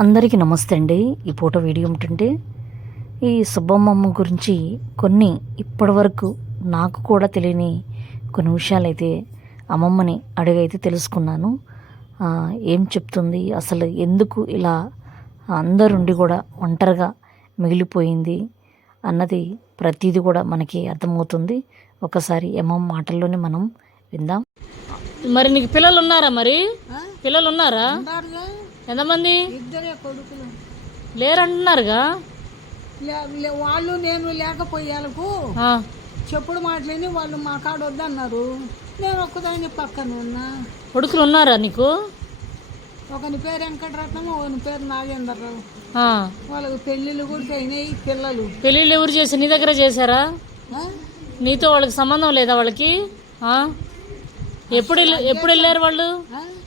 అందరికీ నమస్తే అండి. ఈ పూట వీడియో ఏమిటంటే ఈ సుబ్బమ్మమ్మ గురించి కొన్ని ఇప్పటివరకు నాకు కూడా తెలియని కొన్ని విషయాలైతే అమ్మమ్మని అడిగైతే తెలుసుకున్నాను. ఆ, ఏం చెప్తుంది? అసలు ఎందుకు ఇలా అందరుండి కూడా ఒంటరిగా మిగిలిపోయింది అన్నది ప్రతిదీ కూడా మనకి అర్థమవుతుంది. ఒకసారి అమ్మమ్మ మాటల్లోనే మనం విందాం. మరి నీకు పిల్లలు ఉన్నారా మరి పిల్లలు ఉన్నారా ఎంతమంది? ఇద్దరే కొడుకులు. లేరంటున్నారుగా? వాళ్ళు నేను లేకపోయేలకు చెప్పుడు మాటలేని వాళ్ళు మా కాడ వద్దన్నారు. నేను ఒక్కదాన్ని పక్కన ఉన్నా. కొడుకులు ఉన్నారా నీకు? ఒకని పేరు వెంకటరత్నం ఒకని పేరు నాగేంద్రరావు. వాళ్ళకి పెళ్ళిళ్ళు కూడా అయినాయి పిల్లలు. పెళ్ళిళ్ళు ఎవరు చేసి నీ దగ్గర చేశారా? నీతో వాళ్ళకి సంబంధం లేదా వాళ్ళకి? ఎప్పుడు ఎప్పుడు వెళ్ళారు వాళ్ళు?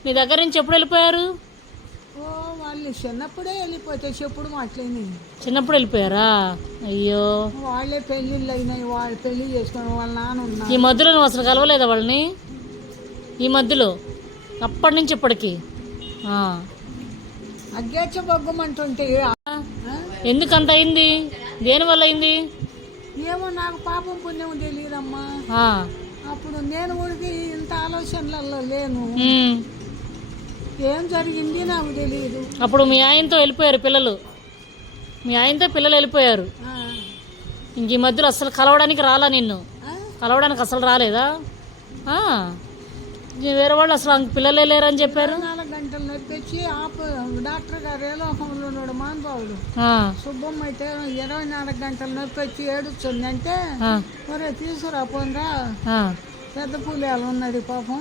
నీ దగ్గర నుంచి ఎప్పుడు వెళ్ళిపోయారు? చిన్నప్పుడే వెళ్ళిపోతే చెప్పుడు మాటలేని. చిన్నప్పుడు వెళ్ళిపోయారా? అయ్యో. వాళ్ళే పెళ్ళిళ్ళు అయినాయి వాళ్ళు పెళ్ళి చేసుకుని వాళ్ళ నాన్న ఉన్నా ఈ మధ్యలో నువ్వు అసలు కలవలేదా వాళ్ళని? ఈ మధ్యలో? అప్పటి నుంచి ఇప్పటికి. అగ్గేచ్చ బొగ్గమంటుంటే? ఎందుకు అంత అయింది? దేనివల్ల అయింది? ఏమో నాకు పాపం పుణ్యం తెలియదమ్మా. అప్పుడు నేను కూడా ఇంత ఆలోచనలలో లేను. ఏం జరిగింది నాకు తెలియదు అప్పుడు మీ ఆయనతో వెళ్ళిపోయారు పిల్లలు. మీ ఆయనతో పిల్లలు వెళ్ళిపోయారు. ఇంక ఈ మధ్యలో అసలు కలవడానికి రాలా నిన్ను? కలవడానికి అసలు రాలేదా? వేరే వాళ్ళు అసలు పిల్లలే లేరని చెప్పారు. నాలుగు గంటలు నొప్పించి ఆప డాక్టర్ గారు ఏలోకంలో ఉన్నాడు మానబాబుడు. శుభం అయితే ఇరవై నాలుగు గంటలు నొప్పి వచ్చి ఆ. ఒరే తీసుకురా పోనరా. పెద్ద పూలేలు ఉన్నది పాపం.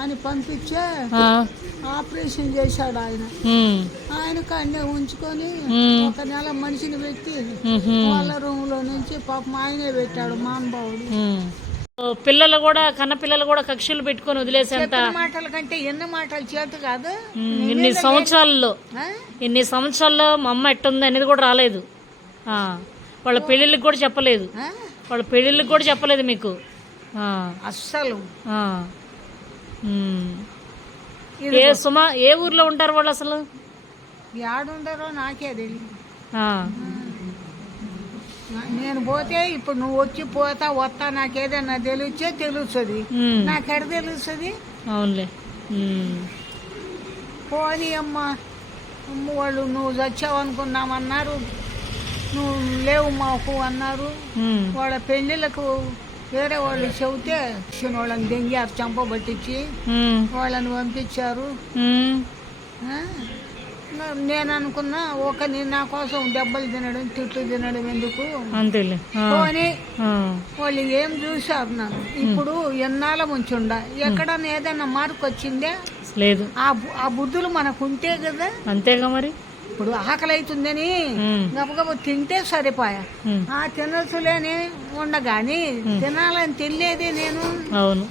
అని పంపించే. ఆపరేషన్ చేశాడు ఆయన ఉమ్. ఆయనకు అన్నీ ఉంచుకొని. ఒక నెల మనిషిని పెట్టి. వాళ్ళ రూమ్లో నుంచి పాపం ఆయనే పెట్టాడు. ఓ, పిల్లలు కూడా కన్న పిల్లలు కూడా కక్షలు పెట్టుకొని వదిలేసేంత మాటల కంటే ఎన్ని మాటలు చేత కాదు ఇన్ని సంవత్సరాల్లో? ఇన్ని సంవత్సరాల్లో మా అమ్మ ఎట్టుంది అనేది కూడా రాలేదు వాళ్ళ పెళ్ళిళ్ళకి కూడా చెప్పలేదు? వాళ్ళ పెళ్ళిళ్ళకి కూడా చెప్పలేదు మీకు అస్సలు. ఏ సుమా ఏ ఊర్లో ఉంటారు వాళ్ళు అసలు? ఏడుండరో నాకే తెలియదు నేను పోతే ఇప్పుడు నువ్వు వచ్చి పోతా వస్తా నాకేదన్నా తెలిస్తే తెలుస్తుంది. నాకెడ తెలుస్తుంది? అవునులే. పోనీ అమ్మ అమ్మ వాళ్ళు నువ్వు చచ్చావనుకున్నామన్నారు నువ్వు లేవు మాకు అన్నారు. వాళ్ళ పెళ్ళిళ్ళకు వేరే వాళ్ళు చెబితే చిన్న వాళ్ళని దెంగారు చంపబట్టించి వాళ్ళని పంపించారు. నేను అనుకున్నా ఒక నీ- నా కోసం దెబ్బలు తినడం తిట్లు తినడం ఎందుకు? పోనీ వాళ్ళు ఏం చూశారు నన్ను? ఇప్పుడు ఎన్నాళ్ళ ముంచుండ? ఎక్కడన్నా ఏదైనా మార్పు వచ్చిందే? లేదు. ఆ బుద్ధులు మనకు ఉంటే కదా? అంతేగా మరి? ఇప్పుడు ఆకలి అవుతుందని గబగబ తింటే సరిపోయా. ఆ తినసులేని ఉండగాని తినాలని తెలియదే నేను. అవును.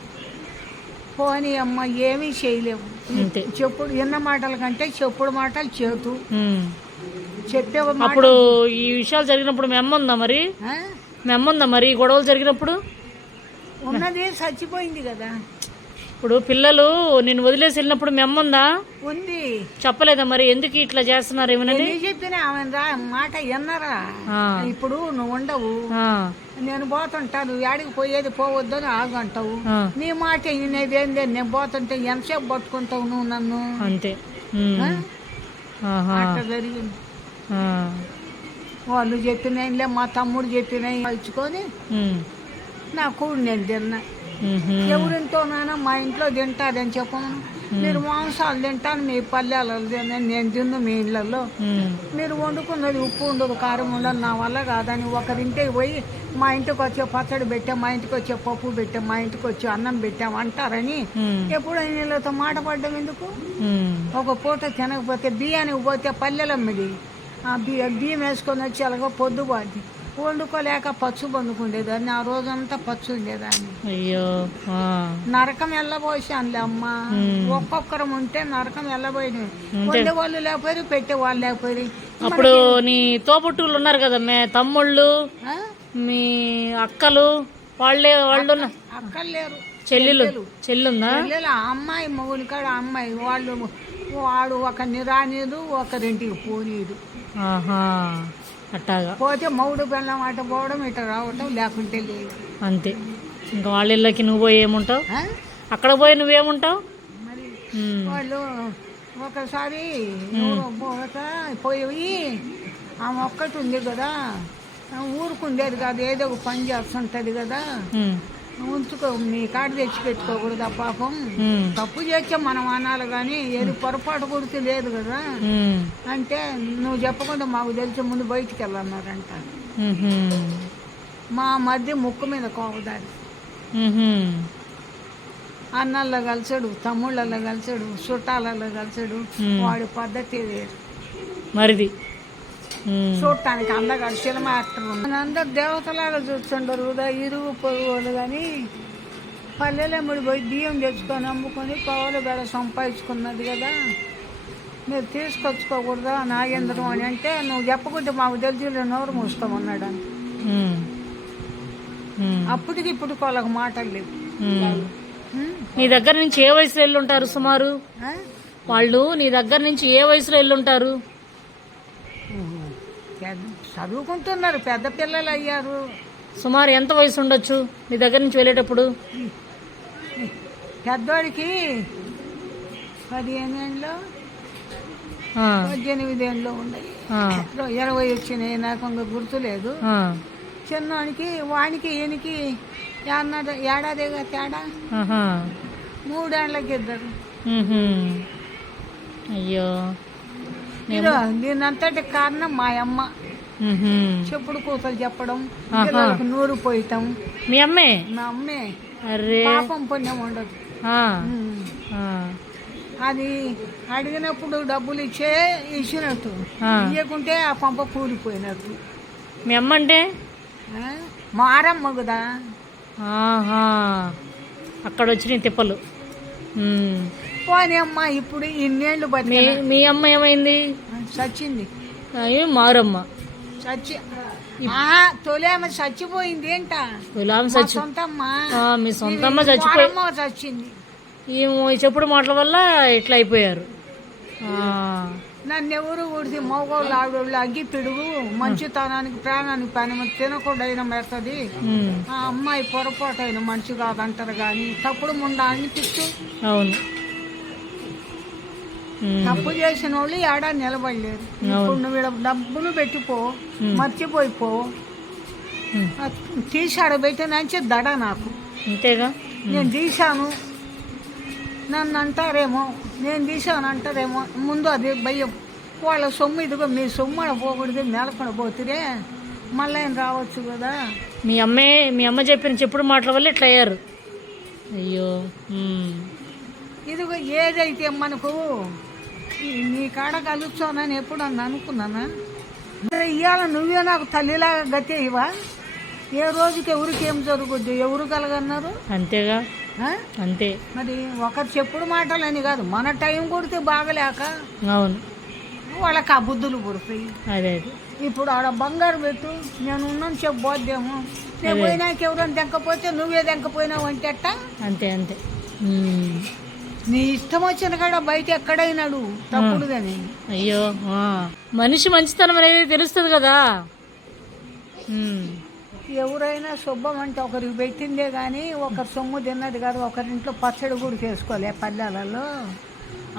పోనీ అమ్మ ఏమీ చేయలేవు. అంతే. చెప్పుడు ఎన్న మాటల కంటే చెప్పుడు మాటలు చేతు. చెప్పే అప్పుడు ఈ విషయాలు జరిగినప్పుడు మీ అమ్మ ఉందా మరి? ఆ? మీ అమ్మ ఉందా మరి ఈ గొడవలు జరిగినప్పుడు? ఉన్నది చచ్చిపోయింది కదా. ఇప్పుడు పిల్లలు నేను వదిలేసి వెళ్ళినప్పుడు మీ అమ్మ ఉందా? చెప్పలేదా మరి? ఎందుకు ఇట్లా చేస్తున్నారు ఏమనని చెప్పినా ఆమె రా మాట ఎన్నరా? ఇప్పుడు నువ్వు ఉండవు. నేను పోతుంటాను యాడికి పోయేది పోవద్దని ఆగంటావు. ఆ, నీ మాట వినేదేందే? నేను పోతుంటే ఎంతసేపు పట్టుకుంటావు నువ్వు నన్ను? అంతే. అట్లా జరిగింది. వాళ్ళు చెప్పినాయిలే మా తమ్ముడు చెప్పినాయి కలుచుకొని నా కూడు నేను తిన్నా. ఎవరింతోనైనా మా ఇంట్లో తింటారని చెప్పను మీరు మాంసాలు తింటాను మీ పల్లెలలో తిన్నాను నేను తిన్ను మీ ఇళ్ళల్లో. ఉమ్, మీరు వండుకున్నది ఉప్పు ఉండదు కారం ఉండదు నా వల్ల కాదని ఒకరింటికి పోయి మా ఇంటికి వచ్చే పచ్చడి పెట్టాం మా ఇంటికి వచ్చే పప్పు పెట్టాం మా ఇంటికి వచ్చే అన్నం పెట్టాం అంటారని ఉమ్, ఎప్పుడు వీళ్ళతో మాట పడ్డం ఎందుకు? ఒక పూట తినకపోతే బియ్యానికి పోతే పల్లెలమ్మది. ఆ బియ్య బియ్యం వేసుకొని వచ్చి అలాగ పొద్దుబాటి వండుకోలేక పచ్చు వండుకుండేదాన్ని. ఆ రోజంతా పచ్చు ఉండేదాన్ని. అయ్యో నరకం వెళ్ళబోసానులే అమ్మ. ఒక్కొక్కరం ఉంటే నరకం వెళ్ళబోయింది వండే వాళ్ళు లేకపోయారు పెట్టే వాళ్ళు లేకపోయారు అప్పుడు నీ తోబుట్టువులు ఉన్నారు కదా మే తమ్ముళ్ళు? మీ అక్కలు వాళ్ళే వాళ్ళు అక్కలు లేరు. చెల్లెలు. చెల్లుందా ఆ అమ్మాయి మొగుని కాడ అమ్మాయి వాళ్ళు వాడు ఒకరిని రానిదు ఒకరింటికి పోనీదు. ఆహా అట్టాగా. పోతే మౌడు బెల్లం అట పోవడం ఇట రావటం లేకుంటే లేదు. అంతే. ఇంకా వాళ్ళ ఇళ్ళకి నువ్వు పోయి ఏముంటావు? అక్కడ పోయి నువ్వేముంటావు మరి. వాళ్ళు ఒకసారి పోయి ఆమె ఒక్కటి ఉంది కదా ఊరుకుండేది కాదు ఏదో ఒక పని చేస్తుంటది కదా. ఉంచుకో మీ కాడ తెచ్చి పెట్టుకోకూడదు పాపం. తప్పు చేస్తే మనం అనాలి కానీ ఏది పొరపాటు గుర్తు లేదు కదా. అంటే నువ్వు చెప్పకుండా మాకు తెలిసి ముందు బయటికి వెళ్ళన్నారంట. మా మధ్య ముక్కు మీద కోపదారి. అన్నల్లో కలిసాడు తమ్ముళ్ళల్లో కలిసాడు చుట్టాలలో కలిసాడు. వాడి పద్ధతి వేరు మరిది. చూడటానికి అందగాడు సినిమా యాక్టర్ అందరు దేవతలాగా చూస్తుండరు ఇరుగు పొరుగు కానీ. పల్లెలెమ్మడి పోయి బియ్యం తెచ్చుకొని అమ్ముకొని పవలు బెడ సంపాదించుకున్నది కదా. మీరు తీసుకొచ్చుకోకూడదా నాగేంద్రం అని అంటే నువ్వు చెప్పకుంటే మాకు తెలిసి నోరు మూస్తామన్నాడు అని. అప్పటికి ఇప్పుడు వాళ్ళకి మాటలు లేవు? నీ దగ్గర నుంచి ఏ వయసులో వెళ్ళుంటారు సుమారు? వాళ్ళు నీ దగ్గర నుంచి ఏ వయసులో వెళ్ళుంటారు? చదువుకుంటున్నారు పెద్ద పిల్లలు అయ్యారు. సుమారు ఎంత వయసు ఉండొచ్చు నీ దగ్గర నుంచి వెళ్ళేటప్పుడు? పెద్దోడికి పదిహేను ఏళ్ళు పద్దెనిమిది ఏళ్ళు ఉన్నాయి. ఆ, ఇరవై వచ్చినాయి నాకు ఇంకా గుర్తులేదు. ఆ. చిన్నవానికి వానికి ఈయనకి ఏడాదిగా తేడా. మూడేళ్ళకి ఇద్దరు. అయ్యో. దీనంతటి కారణం మా అమ్మ. చెప్పుడు కూతలు చెప్పడం. పిల్లలకు నూరు పోయటం. మీ అమ్మే? మా అమ్మే. అరే పాపం పుణ్యం ఉండదు. అది అడిగినప్పుడు డబ్బులు ఇచ్చే ఇచ్చినట్టు. ఇవ్వకుంటే ఆ పంప కూలిపోయినట్టు. మీ అమ్మ అంటే? మారమ్మ కదా. అక్కడ వచ్చినాయి తిప్పలు. పోనీ అమ్మ ఇప్పుడు ఇన్నేళ్ళు మీ బతికి మీ అమ్మ ఏమైంది? చచ్చింది. అయ్యో మారమ్మ. చచ్చి తొలేమ చచ్చిపోయింది ఏంట? గులాం మా సొంతమ్మ. ఆ, మీ సొంతమ్మ చచ్చిపోయి వారమ్మ చచ్చింది. ఈ ఈ చెప్పుడు మాటల వల్ల ఇట్లా అయిపోయారు. ఆ, నన్ను ఎవరు ఊడిది? మగవాళ్ళు ఆడవాళ్ళు అగ్గి పిడుగు మంచితనానికి ప్రాణానికి పని తినకుండా అయినా మెత్తది. ఉమ్, ఆ అమ్మాయి పొరపాటు అయిన మనిషి కాదంటారు కానీ తప్పుడు ముండా అనిపిస్తూ అవును. తప్పు చేసిన వాళ్ళు ఏడా నిలబడలేరు. ఇప్పుడు నువ్వు ఈడ డబ్బులు పెట్టిపో మర్చిపోయిపో ఉమ్, ఆ తీసాడ పెట్టినంచి దడ నాకు. అంతేగా నేను తీశాను. నన్ను అంటారేమో నేను తీశాను అంటారేమో ముందు అది భయం. వాళ్ళ సొమ్ము ఇదిగో మీ సొమ్ము పోకూడదు నెలకొండ పోతురే. మళ్ళీ రావచ్చు కదా? మీ అమ్మే మీ అమ్మ చెప్పిన చెప్పుడు మాటల వల్ల ఇట్లా అయ్యారు. అయ్యో ఇదిగో ఏదైతే మనకు నీ కాడ కలుస్తానని ఎప్పుడు అని అనుకున్నానా ఇవాళ నువ్వే నాకు తల్లిలాగా గతే ఇవా ఏ రోజుకి ఎవరికి ఏం జరుగుద్ది? ఎవరు కలగన్నారు? అంతేగా? అంతే. మరి ఒకరు చెప్పుడు మాటలని కాదు. మన టైం కొడితే బాగలేక అవును. వాళ్ళకి ఆ బుద్ధులు పుడతాయి. అదే ఇప్పుడు ఆడ బంగారు పెట్టు నేను ఉన్నాను చెప్పు పోద్దేమో. నేను పోయినాక ఎవరైనా తెంకపోతే నువ్వే తెంకపోయినావు అంటే అంతే అంతే. నీ ఇష్టం వచ్చిన కాడ బయట ఎక్కడైనాడు? తప్పుడుదని అయ్యో ఆ. మనిషి మంచితనం అనేది తెలుస్తుంది కదా. ఎవరైనా శుభం అంటే ఒకరికి పెట్టిందే కానీ ఒకరి సొమ్ము తిన్నది కాదు ఒకరింట్లో పచ్చడి కూడా చేసుకోలే పల్లెలలో.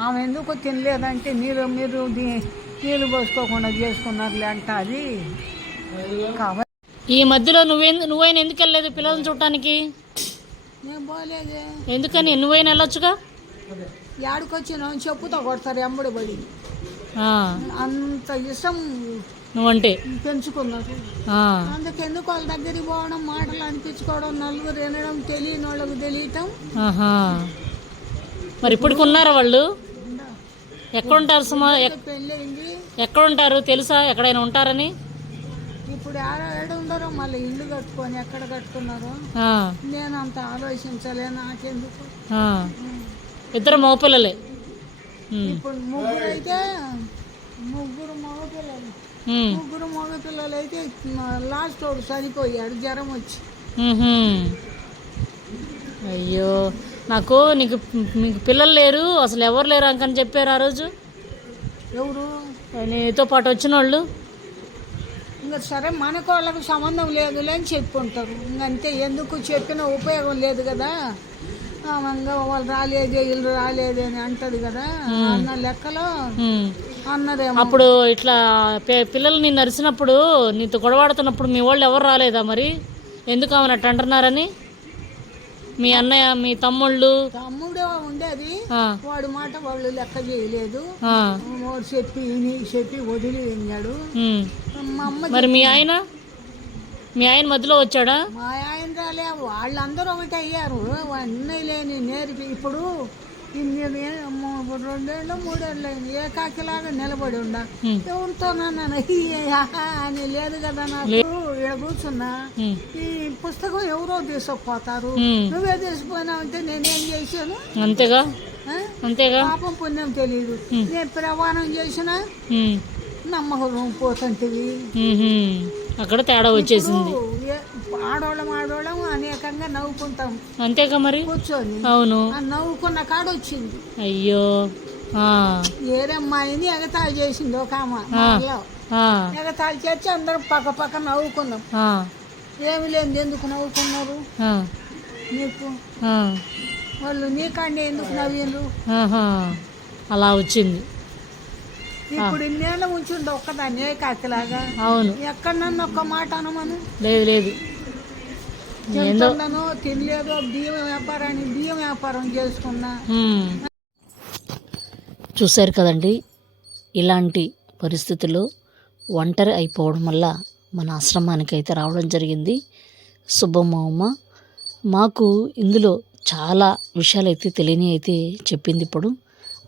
ఆమె ఎందుకు తినలేదంటే నీరు మీరు దీ- నీళ్ళు పోసుకోకుండా చేసుకున్నారులే అంట అది. ఈ మధ్యలో నువ్వేందు నువ్వైనా ఎందుకు వెళ్ళలేదు పిల్లల్ని చూడటానికి? నేను పోలేదే. ఎందుకని? నువ్వైనా వెళ్ళొచ్చుగా? యాడికొచ్చినా చెప్పుతో కొడతారు ఎమ్మడి పడి అంత ఇష్టం నువ్వంటే. పెంచుకున్నారు. అందుకెందుకు వాళ్ళ దగ్గరికి పోవడం మాటలు అనిపించుకోవడం నలుగురు వినడం తెలియని వాళ్ళకు తెలియటం? మరి ఇప్పటికి ఉన్నారా వాళ్ళు? ఎక్కడుంటారు సుమా? పెళ్ళయింది. ఎక్కడుంటారు? తెలుసా? ఎక్కడైనా ఉంటారని? ఇప్పుడు ఏడ ఉండరో మళ్ళీ ఇల్లు కట్టుకొని ఎక్కడ కట్టుకున్నారో? నేను అంత ఆలోచించలే నాకెందుకు. ఇద్దరు మగపిల్లలే. ఇప్పుడు ముగ్గురు ముగ్గురు మగపిల్లలు. ఉమ్, ముగ్గురు మగపిల్లలు అయితే లాస్ట్ వాడు చనిపోయాడు జ్వరం వచ్చి. అయ్యో నాకు నీకు మీకు పిల్లలు లేరు అసలు ఎవరు లేరు అంకని చెప్పారు ఆ రోజు? ఎవరు? నీతో పాటు వచ్చిన వాళ్ళు ఇంకా సరే మనకు వాళ్ళకు సంబంధం లేదులే అని చెప్పుకుంటారు ఇంకంతే ఎందుకు చెప్పిన ఉపయోగం లేదు కదా? వాళ్ళు రాలేదే వీళ్ళు రాలేదే అని అంటది కదా. అన్న లెక్కలో. అన్నదేమో. అప్పుడు ఇట్లా పిల్లలు నిన్ను అరిసినప్పుడు నీతో గొడవాడుతున్నప్పుడు మీ వాళ్ళు ఎవరు రాలేదా మరి? ఎందుకు అట్ట అంటున్నారని? మీ అన్నయ్య మీ తమ్ముళ్ళు? తమ్ముడు ఉండేది. వాడి మాట వాళ్ళు లెక్క చేయలేదు. వాడు చెప్పి చెప్పి వదిలి అమ్మ మరి మీ ఆయన? మీ ఆయన మధ్యలో వచ్చాడా? మా ఆయన రాలే వాళ్ళందరూ ఒకటి అయ్యారు. అన్నీ లేని నేర్పి ఇప్పుడు రెండేళ్ళు మూడేళ్ళు అయింది ఏకాకిలాగా నిలబడి ఉండా. ఉమ్. ఎవరితో నన్ను అని లేదు కదా నాకు. ఇక్కడ కూర్చున్నా. ఈ పుస్తకం ఎవరో తీసుకుపోతారు. నువ్వే తీసుకుపోయినావంటే నేనేం చేశాను? అంతేగా? అంతేగా? పాపం పుణ్యం తెలియదు నేను ప్రమాణం చేసిన. నమ్మకం పోతుంటివి. అక్కడ తేడా వచ్చేసింది. ఆడోళ్ళం ఆడోళ్ళం అనేకంగా నవ్వుకుంటాం. అంతేగా మరి? కూర్చొని. అవును. నవ్వుకున్న కాడ వచ్చింది. అయ్యో. ఏరమ్మాయిని ఎగతాళి చేసింది ఒక ఆమె మా ఊర్లో. ఆ, ఎగతాళి చేసి అందరం పక్క పక్క నవ్వుకున్నాం. ఏమి లేని ఎందుకు నవ్వుకున్నారు? నీకు. వాళ్ళు నీకండి ఎందుకు నవ్విండ్రు. అలా వచ్చింది. ఇప్పుడు ఇన్నేళ్ళ ఉంచుండు ఒక్కదాన్ని ఏ కాకిలాగా? అవును. ఎక్కడన్నా ఒక్క మాట అనమను? లేదు లేదు. తింటున్నాను తినలేదో బియ్యం వ్యాపారాన్ని బియ్యం వ్యాపారం చేసుకున్నా. చూశారు కదండి ఇలాంటి పరిస్థితుల్లో ఒంటరి అయిపోవడం వల్ల మన ఆశ్రమానికి అయితే రావడం జరిగింది. సుబ్బమ్మ మాకు ఇందులో చాలా విషయాలు అయితే తెలియని అయితే చెప్పింది ఇప్పుడు.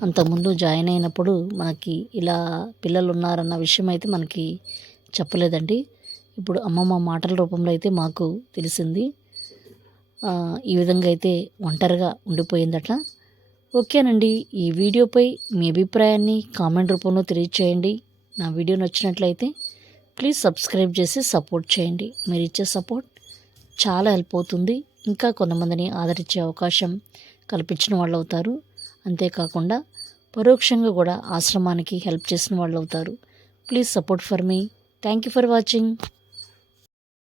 అంతకుముందు జాయిన్ అయినప్పుడు మనకి ఇలా పిల్లలు ఉన్నారన్న విషయం అయితే మనకి చెప్పలేదండి. ఇప్పుడు అమ్మమ్మ మాటల రూపంలో అయితే మాకు తెలిసింది. ఈ విధంగా అయితే ఒంటరిగా ఉండిపోయిందట. ఓకేనండి ఈ వీడియోపై మీ అభిప్రాయాన్ని కామెంట్ రూపంలో తెలియచేయండి. నా వీడియో నచ్చినట్లయితే ప్లీజ్ సబ్స్క్రైబ్ చేసి సపోర్ట్ చేయండి. మీరు ఇచ్చే సపోర్ట్ చాలా హెల్ప్ అవుతుంది. ఇంకా కొంతమందిని ఆదరించే అవకాశం కల్పించిన వాళ్ళు అవుతారు అంతేకాకుండా పరోక్షంగా కూడా ఆశ్రమానికి హెల్ప్ చేసిన వాళ్ళు అవుతారు please support for me. Thank you for watching.